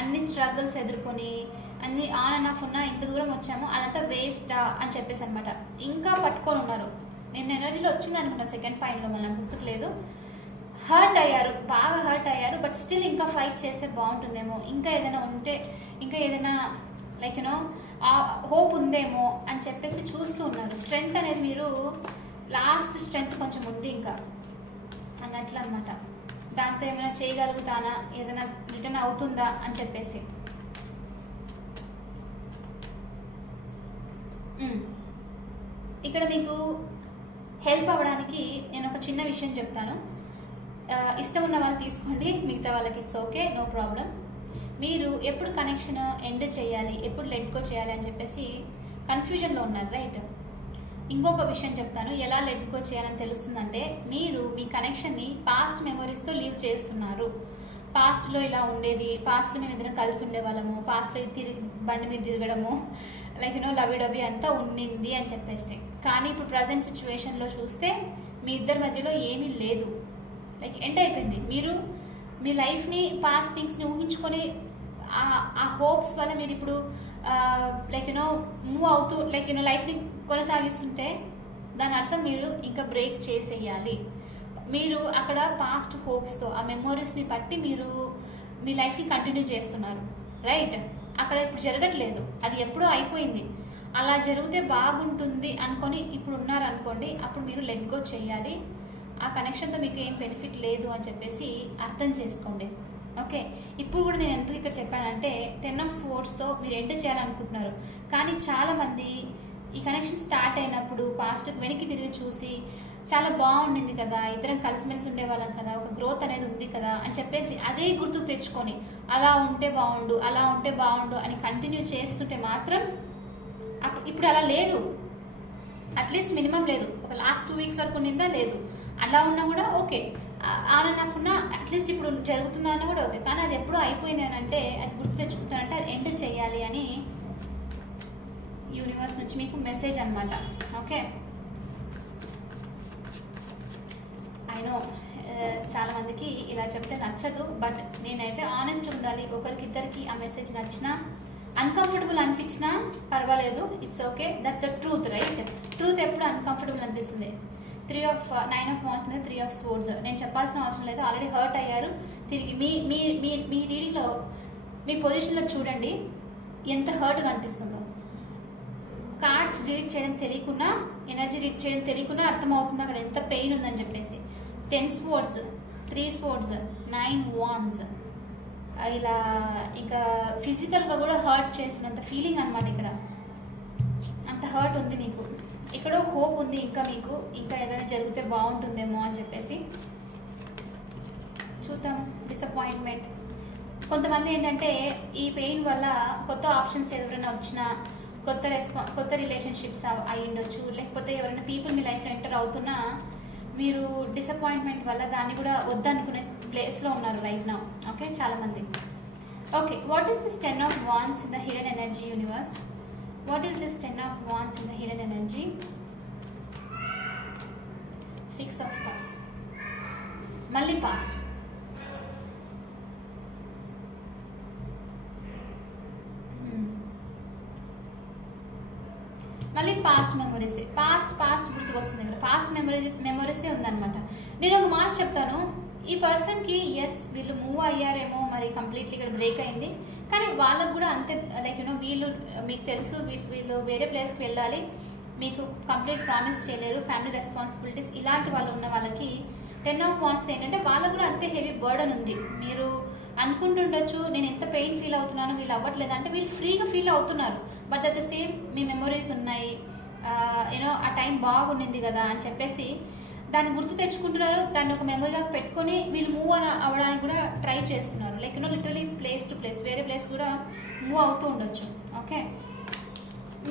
అన్ని స్ట్రగుల్స్ ఎదుర్కొని అన్ని ఆన్ అండ్ ఆఫ్ ఉన్నా ఇంత దూరం వచ్చాము, అదంతా వేస్టా అని చెప్పేసి అనమాట. ఇంకా పట్టుకొని ఉన్నారు. నేను ఎనర్జీలో వచ్చింది అనుకుంటా సెకండ్ పాయింట్లో, మళ్ళీ గుర్తుకు లేదు. హర్ట్ అయ్యారు, బాగా హర్ట్ అయ్యారు, బట్ స్టిల్ ఇంకా ఫైట్ చేస్తే బాగుంటుందేమో, ఇంకా ఏదైనా ఉంటే, ఇంకా ఏదైనా లైక్ యూనో హోప్ ఉందేమో అని చెప్పేసి చూస్తూ ఉన్నారు. స్ట్రెంగ్త్ అనేది మీరు లాస్ట్ స్ట్రెంగ్త్ కొంచెం ఉంది ఇంకా అన్నట్లు అనమాట. దాంతో ఏమైనా చేయగలుగుతానా, ఏదైనా రిటర్న్ అవుతుందా అని చెప్పేసి. ఇక్కడ మీకు హెల్ప్ అవ్వడానికి నేను ఒక చిన్న విషయం చెప్తాను. ఇష్టం ఉన్న వాళ్ళు తీసుకోండి, మిగతా వాళ్ళకి ఇట్స్ ఓకే, నో ప్రాబ్లం. మీరు ఎప్పుడు కనెక్షన్ ఎండ్ చేయాలి, ఎప్పుడు లెట్ గో చేయాలి అని చెప్పేసి కన్ఫ్యూజన్లో ఉన్నారు, రైట్? ఇంకొక విషయం చెప్తాను, ఎలా లెట్ గో చేయాలని తెలుస్తుందంటే మీరు మీ కనెక్షన్ని పాస్ట్ మెమొరీస్తో లీవ్ చేస్తున్నారు. పాస్ట్లో ఇలా ఉండేది, పాస్ట్లో మేము ఇద్దరం కలిసి ఉండేవాళ్ళము, పాస్ట్లో బండి మీద తిరగడము, లైక్ యూనో లవి డబీ అంతా ఉండింది అని చెప్పేసి. కానీ ఇప్పుడు ప్రజెంట్ సిచ్యువేషన్లో చూస్తే మీ ఇద్దరి మధ్యలో ఏమీ లేదు, లైక్ ఎండ్ అయిపోయింది. మీరు మీ లైఫ్ని పాస్ట్ థింగ్స్ని ఊహించుకొని ఆ హోప్స్ వల్ల మీరు ఇప్పుడు లైక్ యూనో మూవ్ అవుతూ లైక్ యూనో లైఫ్ని కొనసాగిస్తుంటే దాని అర్థం మీరు ఇంకా బ్రేక్ చేసేయాలి. మీరు అక్కడ పాస్ట్ హోప్స్తో ఆ మెమోరీస్ని బట్టి మీరు మీ లైఫ్ని కంటిన్యూ చేస్తున్నారు, రైట్? అక్కడ ఇప్పుడు జరగట్లేదు, అది ఎప్పుడో అయిపోయింది. అలా జరిగితే బాగుంటుంది అనుకొని ఇప్పుడు ఉన్నారనుకోండి, అప్పుడు మీరు లెట్ గో చేయాలి. ఆ కనెక్షన్తో మీకు ఏం బెనిఫిట్ లేదు అని చెప్పేసి అర్థం చేసుకోండి. ఓకే, ఇప్పుడు కూడా నేను ఎందుకు ఇక్కడ చెప్పానంటే 10 of Swordsతో మీరు ఎండ్ చేయాలనుకుంటున్నారు, కానీ చాలామంది ఈ కనెక్షన్ స్టార్ట్ అయినప్పుడు పాస్ట్కి వెనక్కి తిరిగి చూసి చాలా బాగుండింది కదా, ఇద్దరం కలిసిమెలిసి ఉండేవాళ్ళం కదా, ఒక గ్రోత్ అనేది ఉంది కదా అని చెప్పేసి అదే గుర్తుకు తెచ్చుకొని అలా ఉంటే బాగుండు, అలా ఉంటే బాగుండు అని కంటిన్యూ చేస్తుంటే మాత్రం ఇప్పుడు అలా లేదు. అట్లీస్ట్ మినిమం లేదు, ఒక లాస్ట్ 2 weeks వరకు ఉండిందా లేదు, అట్లా ఉన్నా కూడా ఓకే, ఆన్ అండ్ ఆఫ్ ఉన్నా అట్లీస్ట్ ఇప్పుడు జరుగుతుందా అన్నా కూడా ఓకే. కానీ అది ఎప్పుడూ అయిపోయింది అని అంటే అది గుర్తు తెచ్చుకుంటానంటే అది ఎండ్ చేయాలి అని యూనివర్స్ నుంచి మీకు మెసేజ్ అనమాట. ఓకే, ఐ నో చాలామందికి ఇలా చెప్తే నచ్చదు, బట్ నేనైతే ఆనెస్ట్ ఉండాలి. ఒకరికిద్దరికి ఆ మెసేజ్ నచ్చినా అన్కంఫర్టబుల్ అనిపించినా పర్వాలేదు, it's okay, that's the truth, right? Truth ఎప్పుడు అన్కంఫర్టబుల్ అనిపిస్తుంది. 9 of Wands అనేది 3 of Swords. నేను చెప్పాల్సిన అవసరం లేదు, ఆల్రెడీ హర్ట్ అయ్యారు. తిరిగి మీ మీ మీ మీ రీడింగ్లో మీ పొజిషన్లో చూడండి ఎంత హర్ట్గా అనిపిస్తుందో. కార్డ్స్ రీడ్ చేయడం తెలియకుండా, ఎనర్జీ రీడ్ చేయడం తెలియకుండా అర్థమవుతుంది అక్కడ ఎంత పెయిన్ ఉందని చెప్పేసి. 10 swords, 3 swords, 9 wands, ఇలా ఇంకా ఫిజికల్గా కూడా హర్ట్ చేస్తున్నంత ఫీలింగ్ అనమాట. ఇక్కడ అంత హర్ట్ ఉంది మీకు. ఎక్కడో హోప్ ఉంది ఇంకా మీకు, ఇంకా ఏదైనా జరిగితే బాగుంటుందేమో అని చెప్పేసి. చూద్దాం. డిసప్పాయింట్మెంట్. కొంతమంది ఏంటంటే ఈ పెయిన్ వల్ల కొత్త ఆప్షన్స్ ఎవరైనా వచ్చినా, కొత్త రిలేషన్షిప్స్ అయి ఉండొచ్చు, లేకపోతే ఎవరైనా పీపుల్ మీ లైఫ్లో ఎంటర్ అవుతున్నా మీరు డిసప్పాయింట్మెంట్ వల్ల దాన్ని కూడా వద్దనుకునే ప్లేస్లో ఉన్నారు రైట్ నౌ. ఓకే, చాలామంది. Okay, what is this 10 of wands in the hidden energy universe? What is this 10 of wands in the hidden energy? 6 of cups. మళ్ళీ పాస్ట్. మళ్ళీ పాస్ట్ మెమరీస్. పాస్ట్ గుర్తుకు వస్తుంది ఇక్కడ. పాస్ట్ మెమరీసే ఉందన్నమాట. నేను ఒక మాట చెప్తాను, ఈ పర్సన్కి ఎస్ వీళ్ళు మూవ్ అయ్యారేమో, మరి కంప్లీట్లీ ఇక్కడ బ్రేక్ అయింది, కానీ వాళ్ళకు కూడా అంతే లైక్ వీళ్ళు మీకు తెలుసు వీళ్ళు వేరే ప్లేస్కి వెళ్ళాలి, మీకు కంప్లీట్ ప్రామిస్ చేయలేరు, ఫ్యామిలీ రెస్పాన్సిబిలిటీస్ ఇలాంటి వాళ్ళు ఉన్న వాళ్ళకి 10 of wands ఏంటంటే వాళ్ళకు కూడా అంతే హెవీ బర్డన్ ఉంది. మీరు అనుకుంటుండొచ్చు నేను ఎంత పెయిన్ ఫీల్ అవుతున్నాను, వీళ్ళు అవ్వట్లేదు అంటే వీళ్ళు ఫ్రీగా ఫీల్ అవుతున్నారు. But at the same me memories ఉన్నాయి, ఆ టైం బాగుండింది కదా అని చెప్పేసి దాన్ని గుర్తు తెచ్చుకుంటున్నారు. దాన్ని ఒక మెమొరీలాగా పెట్టుకొని వీళ్ళు మూవ్ అవ్వడానికి కూడా ట్రై చేస్తున్నారు. Like literally place to place, వేరే ప్లేస్ కూడా మూవ్ అవుతూ ఉండొచ్చు. ఓకే,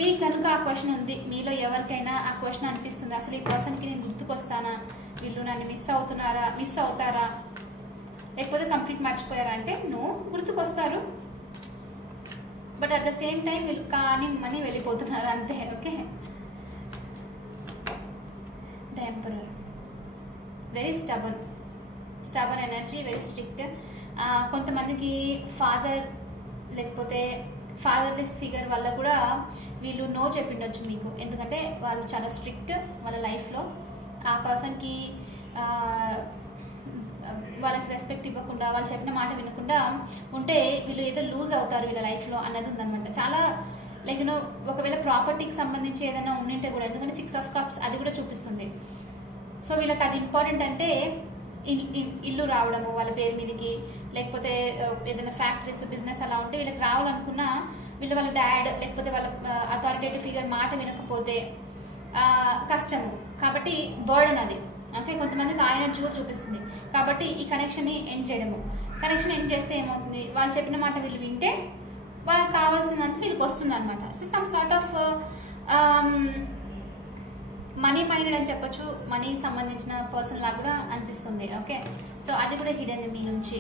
మీకు కనుక ఆ క్వశ్చన్ ఉంది, మీలో ఎవరికైనా ఆ క్వశ్చన్ అనిపిస్తుంది, అసలు ఈ పర్సన్కి నేను గుర్తుకొస్తానా, వీళ్ళు నన్ను మిస్ అవుతారా, లేకపోతే కంప్లీట్ మర్చిపోయారా అంటే నువ్వు గుర్తుకొస్తారు, but at the same time వీళ్ళు కానీ మనీ వెళ్ళిపోతున్నారు అంతే. Okay, the emperor. Very stubborn energy, very strict. కొంతమందికి ఫాదర్ లేకపోతే ఫాదర్లీ ఫిగర్ వల్ల కూడా వీళ్ళు నో చెప్పిండొచ్చు మీకు, ఎందుకంటే వాళ్ళు చాలా స్ట్రిక్ట్ వాళ్ళ లైఫ్లో. ఆ పర్సన్కి వాళ్ళకి రెస్పెక్ట్ ఇవ్వకుండా, వాళ్ళు చెప్పిన మాట వినకుండా ఉంటే వీళ్ళు ఏదో లూజ్ అవుతారు వీళ్ళ లైఫ్లో అన్నది ఉందన్నమాట. చాలా లైక్ ఒకవేళ ప్రాపర్టీకి సంబంధించి ఏదైనా ఉండింటే కూడా, ఎందుకంటే 6 of cups అది కూడా చూపిస్తుంది. సో వీళ్ళకి అది ఇంపార్టెంట్ అంటే ఇల్లు రావడము వాళ్ళ పేరు మీదకి, లేకపోతే ఏదైనా ఫ్యాక్టరీస్ బిజినెస్ అలా ఉంటే వీళ్ళకి రావాలనుకున్నా వాళ్ళ డాడ్ లేకపోతే వాళ్ళ అథారిటేటివ్ ఫిగర్ మాట వినకపోతే కష్టము, కాబట్టి బర్డన్ అది. ఓకే, కొంతమందికి ఆ ఎనర్జీ కూడా చూపిస్తుంది. కాబట్టి ఈ కనెక్షన్ని ఎండ్ చేయడము. కనెక్షన్ ఎండ్ చేస్తే ఏమవుతుంది, వాళ్ళు చెప్పిన మాట వీళ్ళు వింటే వాళ్ళకి కావాల్సినంత వీళ్ళకి వస్తుంది అనమాట. So some sort of money minded అని చెప్పొచ్చు, మనీకి సంబంధించిన పర్సన్ లాగా కూడా అనిపిస్తుంది. ఓకే, సో అది కూడా హిడెన్ మీ నుంచి.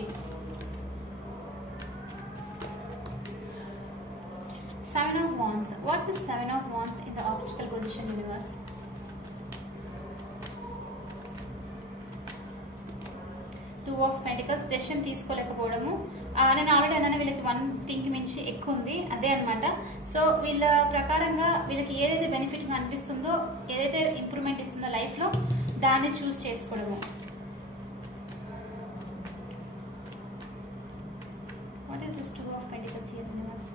7 of wands. What's the 7 of wands in the obstacle position universe? Two of Pentacles. Decision తీసుకోలేకపోవడము. నేను ఆల్రెడీ అన్నాను వీళ్ళకి 1 థింగ్ మించి ఎక్కువ ఉంది, అదే అనమాట. సో వీళ్ళ ప్రకారంగా వీళ్ళకి ఏదైతే బెనిఫిట్గా అనిపిస్తుందో, ఏదైతే ఇంప్రూవ్మెంట్ ఇస్తుందో లైఫ్లో, దాన్ని చూస్ చేసుకోవడము. What is this 2 of Pentacles here universe?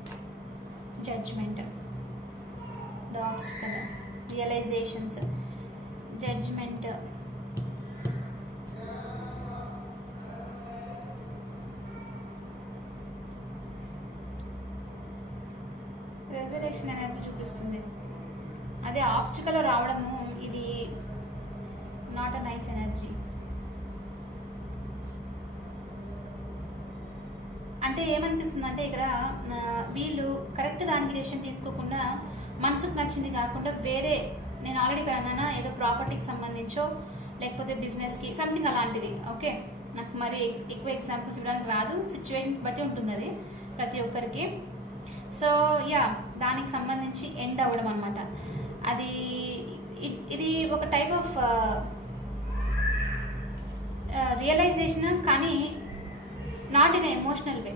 Judgment, the obstacle, realizations, judgment, resurrection energy చూపిస్తుంది. అదే ఆబ్స్టికల్ రావడము, ఇది నాట్ అ నైస్ ఎనర్జీ. అంటే ఏమనిపిస్తుంది అంటే ఇక్కడ వీళ్ళు కరెక్ట్ దానికి డెసిషన్ తీసుకోకుండా, మనసుకు నచ్చింది కాకుండా వేరే, నేను ఆల్రెడీ ఇక్కడ అన్నానా ఏదో ప్రాపర్టీకి సంబంధించో లేకపోతే బిజినెస్కి సంథింగ్ అలాంటిది. ఓకే, నాకు మరి ఎక్కువ ఎగ్జాంపుల్స్ ఇవ్వడానికి రాదు, సిచ్యువేషన్కి బట్టి ఉంటుంది అది ప్రతి ఒక్కరికి. సో యా, దానికి సంబంధించి ఎండ్ అవ్వడం అనమాట. అది ఇది ఒక టైప్ ఆఫ్ రియలైజేషన్, కానీ నాట్ ఇన్ ఎమోషనల్ వే.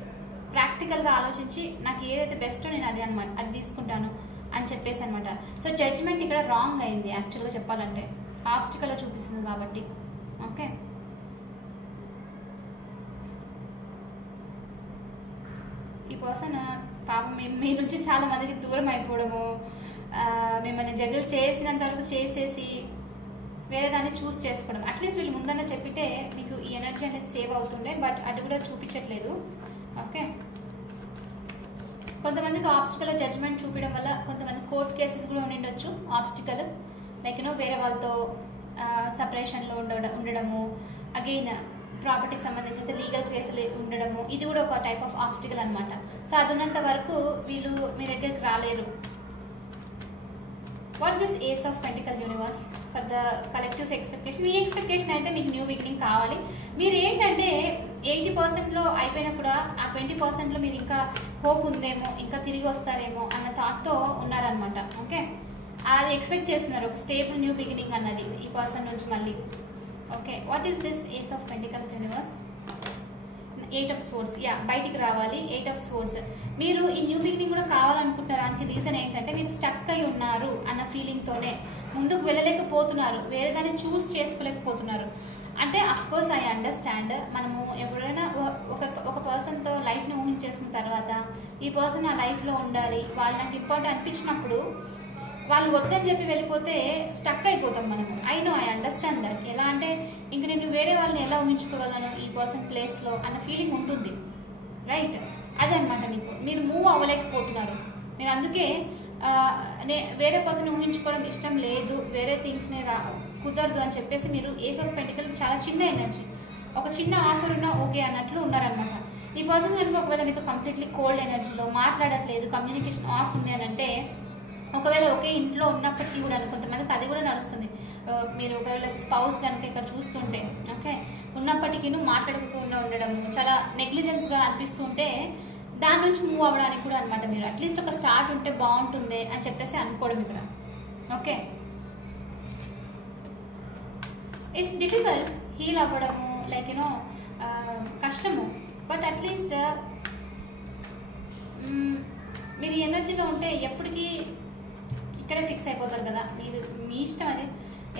ప్రాక్టికల్గా ఆలోచించి నాకు ఏదైతే బెస్టో నేను అది అనమాట, అది తీసుకుంటాను అని చెప్పేసి అనమాట. సో జడ్జ్మెంట్ ఇక్కడ రాంగ్ అయింది యాక్చువల్గా చెప్పాలంటే, ఆబ్స్టికల్లో చూపిస్తుంది కాబట్టి. ఓకే, ఈ పర్సన్ పాపం మీ నుంచి చాలా మందికి దూరం అయిపోవడము, మిమ్మల్ని జగల్ చేసినంత వరకు చేసేసి వేరే దాన్ని చూస్ చేసుకోవడం. అట్లీస్ట్ వీళ్ళు ముందన్న చెప్పితే మీకు ఈ ఎనర్జీ అనేది సేవ్ అవుతుండే, బట్ అది కూడా చూపించట్లేదు. ఓకే, కొంతమందికి ఆబ్స్టికల్ జడ్జ్మెంట్ చూపించడం వల్ల కొంతమంది కోర్ట్ కేసెస్ కూడా ఉండిండొచ్చు. ఆబ్స్టికల్ లైక్ వేరే వాళ్ళతో సపరేషన్లో ఉండడము, అగైన్ ప్రాపర్టీకి సంబంధించి అయితే లీగల్ కేసులు ఉండడము, ఇది కూడా ఒక టైప్ ఆఫ్ ఆబ్స్టికల్ అనమాట. సో అది ఉన్నంత వరకు వీళ్ళు మీ దగ్గరికి రాలేరు. What is this ace of pentacle universe for the collectives expectation? ఈ ఎక్స్పెక్టేషన్ అయితే మీకు న్యూ బిగినింగ్ కావాలి. మీరు ఏంటంటే 80%లో అయిపోయినా కూడా ఆ 20%లో మీరు ఇంకా హోప్ ఉందేమో, ఇంకా తిరిగి వస్తారేమో అన్న థాట్తో ఉన్నారనమాట. ఓకే, అది ఎక్స్పెక్ట్ చేస్తున్నారు, ఒక స్టేబుల్ న్యూ బిగినింగ్ అన్నది ఈ పర్సన్ నుంచి మళ్ళీ. Okay, what is this ace of pentacles universe? 8 of Swords. Yeah, బయటికి రావాలి. 8 of Swords. మీరు ఈ న్యూ బిగినింగ్ కూడా కావాలనుకుంటారానికి రీజన్ ఏంటంటే మీరు స్టక్ అయి ఉన్నారు అన్న ఫీలింగ్తోనే ముందుకు వెళ్ళలేకపోతున్నారు, వేరే దాన్ని చూస్ చేసుకోలేకపోతున్నారు. అంటే అఫ్కోర్స్ ఐ అండర్స్టాండ్, మనము ఎవరైనా ఒక పర్సన్తో లైఫ్ని ఊహించేసుకున్న తర్వాత ఈ పర్సన్ ఆ లైఫ్లో ఉండాలి, వాళ్ళు నాకు ఇంపార్టెంట్ అనిపించినప్పుడు వాళ్ళు వద్దని చెప్పి వెళ్ళిపోతే స్టక్ అయిపోతాం మనము. I understand that. ఎలా అంటే ఇంక నేను వేరే వాళ్ళని ఎలా ఊహించుకోగలను ఈ పర్సన్ ప్లేస్లో అన్న ఫీలింగ్ ఉంటుంది, రైట్? అదనమాట మీరు మూవ్ అవ్వలేకపోతున్నారు. మీరు అందుకే వేరే పర్సన్ ఊహించుకోవడం ఇష్టం లేదు, వేరే థింగ్స్ని కుదరదు అని చెప్పేసి మీరు ఏస్ ఆఫ్ పెంటికల్ చాలా చిన్న ఎనర్జీ, ఒక చిన్న ఆఫర్ ఉన్నా ఓకే అన్నట్లు ఉన్నారనమాట. ఈ పర్సన్ కనుక ఒకవేళ మీతో కంప్లీట్లీ కోల్డ్ ఎనర్జీలో మాట్లాడట్లేదు, కమ్యూనికేషన్ ఆఫ్ ఉంది అని అంటే, ఒకవేళ ఒకే ఇంట్లో ఉన్నప్పటికీ కూడా కొంతమందికి అది కూడా నడుస్తుంది. మీరు ఒకవేళ స్పౌస్ కనుక ఇక్కడ చూస్తుంటే ఓకే ఉన్నప్పటికీ మాట్లాడకుండా ఉండడము, చాలా నెగ్లిజెన్స్గా అనిపిస్తుంటే దాని నుంచి మూవ్ అవ్వడానికి కూడా అనమాట మీరు అట్లీస్ట్ ఒక స్టార్ట్ ఉంటే బాగుంటుంది అని చెప్పేసి అనుకోవడం ఇక్కడ. ఓకే, ఇట్స్ డిఫికల్ట్ హీల్ అవ్వడము, లైక్ కష్టము, బట్ అట్లీస్ట్ మీరు ఎనర్జీగా ఉంటే ఎప్పటికీ ఇక్కడే ఫిక్స్ అయిపోతారు కదా. మీ ఇష్టం అది,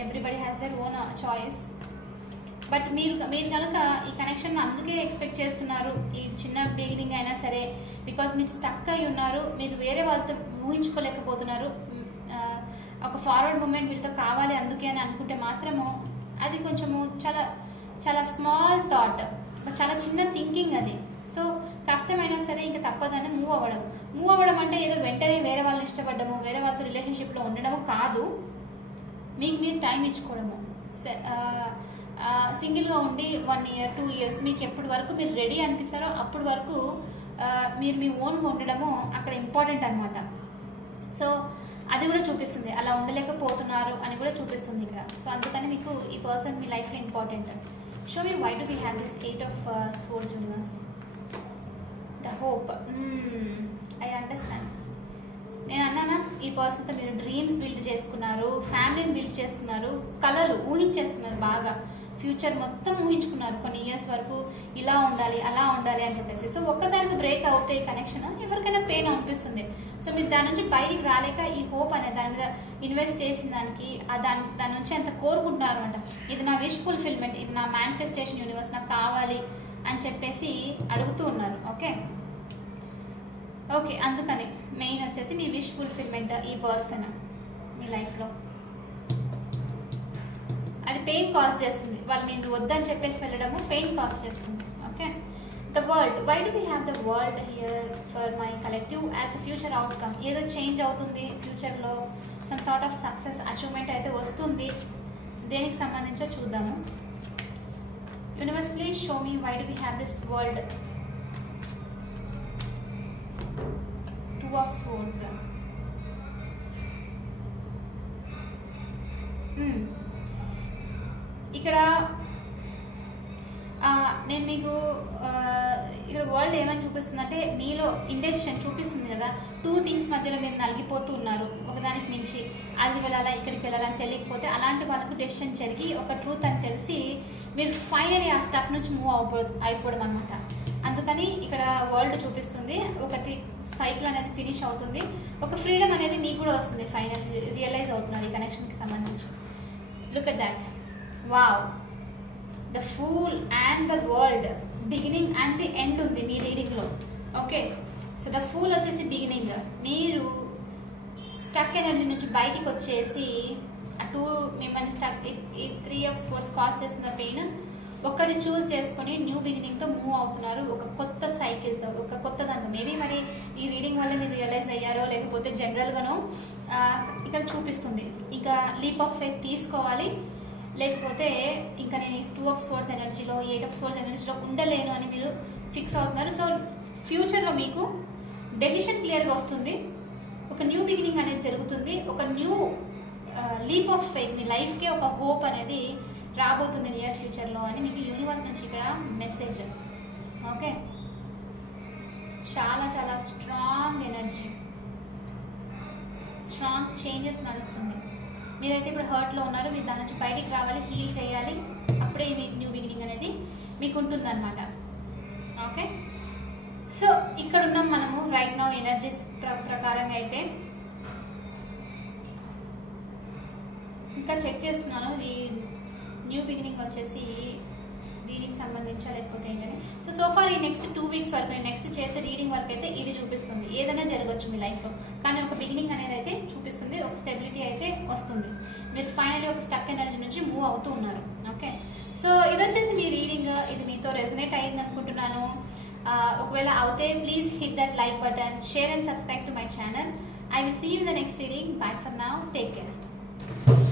everybody has their own choice. But మీరు కనుక ఈ కనెక్షన్ అందుకే ఎక్స్పెక్ట్ చేస్తున్నారు, ఈ చిన్న బిగినింగ్ అయినా సరే, బికాజ్ మీరు స్టక్ అయి ఉన్నారు, మీరు వేరే వాళ్ళతో ఊహించుకోలేకపోతున్నారు. ఒక ఫార్వర్డ్ మూమెంట్ వీళ్ళతో కావాలి అందుకే అని అనుకుంటే మాత్రము అది కొంచెము చాలా చాలా స్మాల్ థాట్, చాలా చిన్న థింకింగ్ అది. సో కష్టమైనా సరే ఇంకా తప్పదని మూవ్ అవ్వడం అంటే ఏదో వెంటనే వేరే వాళ్ళని ఇష్టపడము, వేరే వాళ్ళతో రిలేషన్షిప్లో ఉండడము కాదు, మీకు మీరు టైం ఇచ్చుకోవడము. సింగిల్గా ఉండి 1 year 2 years మీకు ఎప్పటి వరకు మీరు రెడీ అనిపిస్తారో అప్పటి వరకు మీరు మీ ఓన్గా ఉండడము అక్కడ ఇంపార్టెంట్ అనమాట. సో అది కూడా చూపిస్తుంది, అలా ఉండలేకపోతున్నారు అని కూడా చూపిస్తుంది ఇక్కడ. సో అందుకని మీకు ఈ పర్సన్ మీ లైఫ్లో important. Show me why do we have this 8 of Swords universe? The hope. I understand. నేను అన్నానా, ఈ పర్సన్తో మీరు డ్రీమ్స్ బిల్డ్ చేసుకున్నారు, ఫ్యామిలీని బిల్డ్ చేసుకున్నారు, కలలు ఊహించేసుకున్నారు, బాగా ఫ్యూచర్ మొత్తం ఊహించుకున్నారు కొన్ని ఇయర్స్ వరకు, ఇలా ఉండాలి అలా ఉండాలి అని చెప్పేసి. సో ఒక్కసారికి బ్రేక్ అవుతే ఈ కనెక్షన్ ఎవరికైనా పెయిన్ అనిపిస్తుంది. సో మీరు దాని నుంచి బయటికి రాలేక ఈ హోప్ అనే దాని మీద ఇన్వెస్ట్ చేసిన దానికి దాని నుంచి ఎంత కోరుకుంటున్నారు అనమాట. ఇది నా విష్ ఫుల్ఫిల్మెంట్, ఇది నా మేనిఫెస్టేషన్ యూనివర్స్, నాకు కావాలి అని చెప్పేసి అడుగుతూ ఉన్నారు. ఓకే అందుకని మెయిన్ వచ్చేసి మీ విష్ ఫుల్ఫిల్మెంట్ ఈ పర్సన్ మీ లైఫ్లో అది పెయిన్ కాజ్ చేస్తుంది. వాళ్ళు మీరు వద్దని చెప్పేసి వెళ్ళడము పెయిన్ కాజ్ చేస్తుంది. Okay, the world. Why do we have the world here for my collective as a future outcome? ఏదో చేంజ్ అవుతుంది ఫ్యూచర్లో, some sort of success achievement అయితే వస్తుంది. దేనికి సంబంధించో చూద్దాము. Universe please show me why do we have this world. 2 of Swords. ఇక్కడ నేను మీకు ఇక్కడ వరల్డ్ ఏమని చూపిస్తుందంటే మీలో ఇండెసిషన్ చూపిస్తుంది కదా. 2 things మధ్యలో మీరు నలిగిపోతూ ఉన్నారు, ఒకదానికి మించి అది వెళ్ళాలా ఇక్కడికి వెళ్ళాలని తెలియకపోతే అలాంటి వాళ్ళకు డెసిషన్ జరిగి ఒక ట్రూత్ అని తెలిసి మీరు ఫైనలీ ఆ స్టెప్ నుంచి మూవ్ అయిపోవడం అనమాట. అందుకని ఇక్కడ వరల్డ్ చూపిస్తుంది, ఒకటి సైకిల్ అనేది ఫినిష్ అవుతుంది, ఒక ఫ్రీడమ్ అనేది మీకు కూడా వస్తుంది, ఫైనల్ రియలైజ్ అవుతున్నారు ఈ కనెక్షన్కి సంబంధించి. Look at that, wow, the fool and the world, beginning and the end ఉంది మీ రీడింగ్లో. ఓకే, సో ద ఫూల్ వచ్చేసి బిగినింగ్. మీరు స్టక్ ఎనర్జీ నుంచి బయటికి వచ్చేసి అటు మిమ్మల్ని స్టక్ ఈ 3 of Swords కాజ్ చేస్తున్న పెయిన్ ఒక్కటి చూస్ చేసుకొని న్యూ బిగినింగ్తో మూవ్ అవుతున్నారు, ఒక కొత్త సైకిల్తో, ఒక కొత్త దాంతో. మేబీ మరి ఈ రీడింగ్ వల్ల మీరు రియలైజ్ అయ్యారో లేకపోతే జనరల్గానో ఇక్కడ చూపిస్తుంది. ఇంకా లీప్ ఆఫ్ ఫెయిత్ తీసుకోవాలి, లేకపోతే ఇంకా నేను ఈ 2 of Swords ఎనర్జీలో 8 of Swords ఎనర్జీలో ఉండలేను అని మీరు ఫిక్స్ అవుతున్నారు. సో ఫ్యూచర్లో మీకు డెసిషన్ క్లియర్గా వస్తుంది, ఒక న్యూ బిగినింగ్ అనేది జరుగుతుంది, ఒక న్యూ లీప్ ఆఫ్ ఫెయిత్, మీ లైఫ్కే ఒక హోప్ అనేది రాబోతుంది నియర్ ఫ్యూచర్లో అని మీకు యూనివర్స్ నుంచి ఇక్కడ మెసేజ్. ఓకే, చాలా చాలా స్ట్రాంగ్ ఎనర్జీ, స్ట్రాంగ్ చేంజెస్ నడుస్తుంది. మీరైతే ఇప్పుడు హర్ట్లో ఉన్నారు, మీరు దాని నుంచి బయటికి రావాలి, హీల్ చేయాలి, అప్పుడే మీ న్యూ బిగినింగ్ అనేది మీకు ఉంటుందన్నమాట. ఓకే, సో ఇక్కడ ఉన్నాం మనము రైట్ నౌ ఎనర్జీస్ ప్రకారంగా. అయితే ఇంకా చెక్ చేస్తున్నాను ఈ న్యూ బిగినింగ్ వచ్చేసి దీనికి సంబంధించా లేకపోతే ఏంటని. సో ఫార్ ఈ నెక్స్ట్ 2 weeks వరకు, నేను నెక్స్ట్ చేసే రీడింగ్ వరకు అయితే ఇది చూపిస్తుంది. ఏదైనా జరగచ్చు మీ లైఫ్లో, కానీ ఒక బిగినింగ్ అనేది అయితే చూపిస్తుంది, ఒక స్టెబిలిటీ అయితే వస్తుంది. మీరు ఫైనల్లీ ఒక స్టక్ ఎనర్జీ నుంచి మూవ్ అవుతూ ఉన్నారు. ఓకే, సో ఇది వచ్చేసి మీ రీడింగ్. ఇది మీతో రెజనేట్ అయ్యింది అనుకుంటున్నాను. ఒకవేళ అవుతే please hit that like button, share and subscribe to my channel. I will see you in the next reading. Bye for now. Take care.